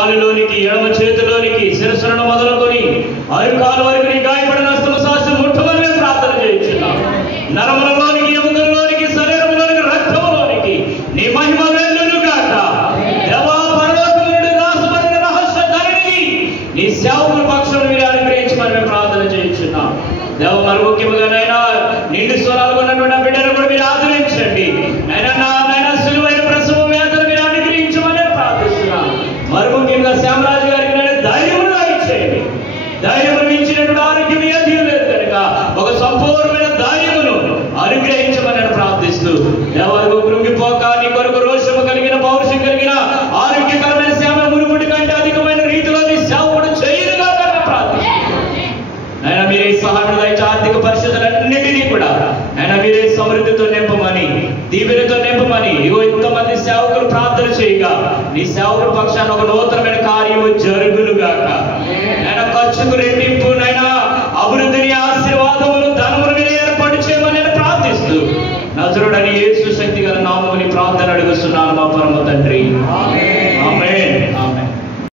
కాలులోనికి, ఎడమ చేతిలోనికి, శిరస్సులను మొదలుకొని అరికాలు వరకు నీ గాయపడిన హస్తముశాసి ముట్టమని మేము ప్రార్థన చేయించున్నాం. నరములలోనికి, ఎముకల్లోనికి, శరీరంలోనికి, రక్తములోనికి నీ మహిమ వెళ్ళునుగాక. దేవా, పరలోకము నుండి దాచబడిన రహస్య ధనిని నీ సేవకుల పక్షులను మీరు అనుగ్రహించమని మేము ప్రార్థన చేయించున్నాం. దేవ, మరి ముఖ్యంగా నైనా నిండు స్వరాలు ఉన్నటువంటి ఆ బిడ్డను కూడా మీరు ఆదరించండి. నైనా సులువైన ప్రసవ వేదన మీరు అనుగ్రహించమని ప్రార్థిస్తున్నాం. మరి ముఖ్యంగా శ్యామరాజు గారికి నేను ధైర్యం ఇచ్చేయండి. ధైర్యం ఇచ్చినటువంటి ఆరోగ్యం ఏదీ లేదు కనుక ఒక సంపూర్ణమైన ధైర్యమును అనుగ్రహించమని ప్రార్థిస్తూ, ఎవరు కృంగిపోక నీ కొరకు రోషము కలిగిన, పౌరుషం కలిగిన, ఆరోగ్యకరమైన సేవ మునుపటి కంటే అధికమైన రీతిలో నీ సేవకుడు చేయనుగా ప్రార్థిస్తున్నాను. ఆయన మీరే సహాయం దయచి ఆర్థిక పరిస్థితులన్నింటినీ కూడా ఆయన మీరే సమృద్ధితో నింపమని, దీవెనతో నింపమని. ఇంతమంది సేవకులు ప్రార్థన చేయగా నీ సేవకుల పక్షాన ఒక నూతనమైన కార్యము జరుగునుగాక. ఆయన ఖర్చుకు 2